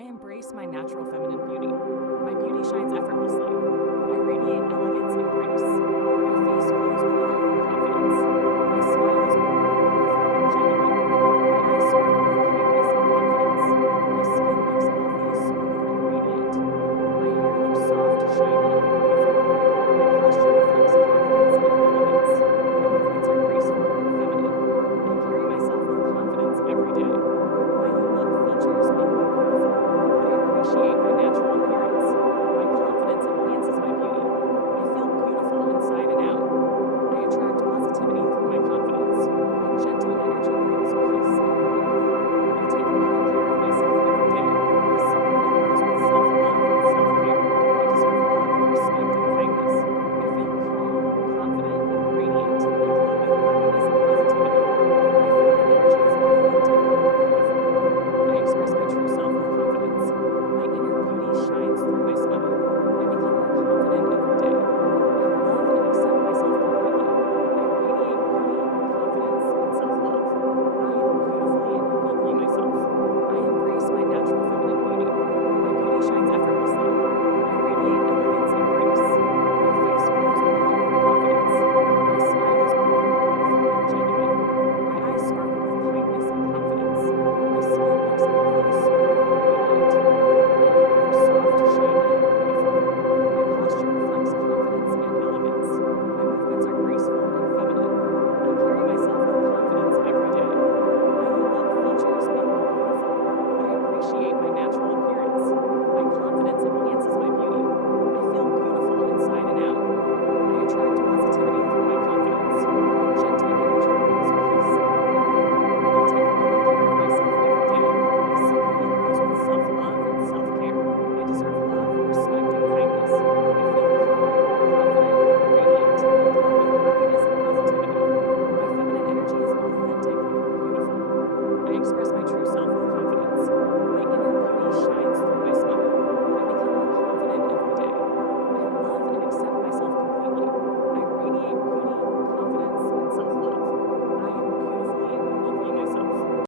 I embrace my natural feminine beauty. My beauty shines effortlessly. I radiate elegance and grace. My face glows with health and confidence. My smile is warm, beautiful, and genuine. My eyes sparkle with kindness and confidence. My skin looks healthy, smooth, and radiant. My hair looks soft, shiny, and beautiful. My posture reflects confidence and elegance. My movements are graceful and feminine. I carry myself with confidence every day. My unique features make me beautiful. I appreciate my natural appearance. My confidence enhances my beauty. I feel beautiful inside and out. I attract positivity through my confidence. My gentle energy brings peace and warmth. I take loving care of myself every day. My beauty grows with self-love and self-care. I deserve love, respect, and kindness. I feel calm, confident, and radiant. I glow with happiness and positivity. My feminine energy is authentic and beautiful. I express my true self with confidence. My inner beauty shines through my smile. I become more confident every day. I love and accept myself completely. I radiate beauty, confidence, and self love. I am beautifully and uniquely myself. I embrace my natural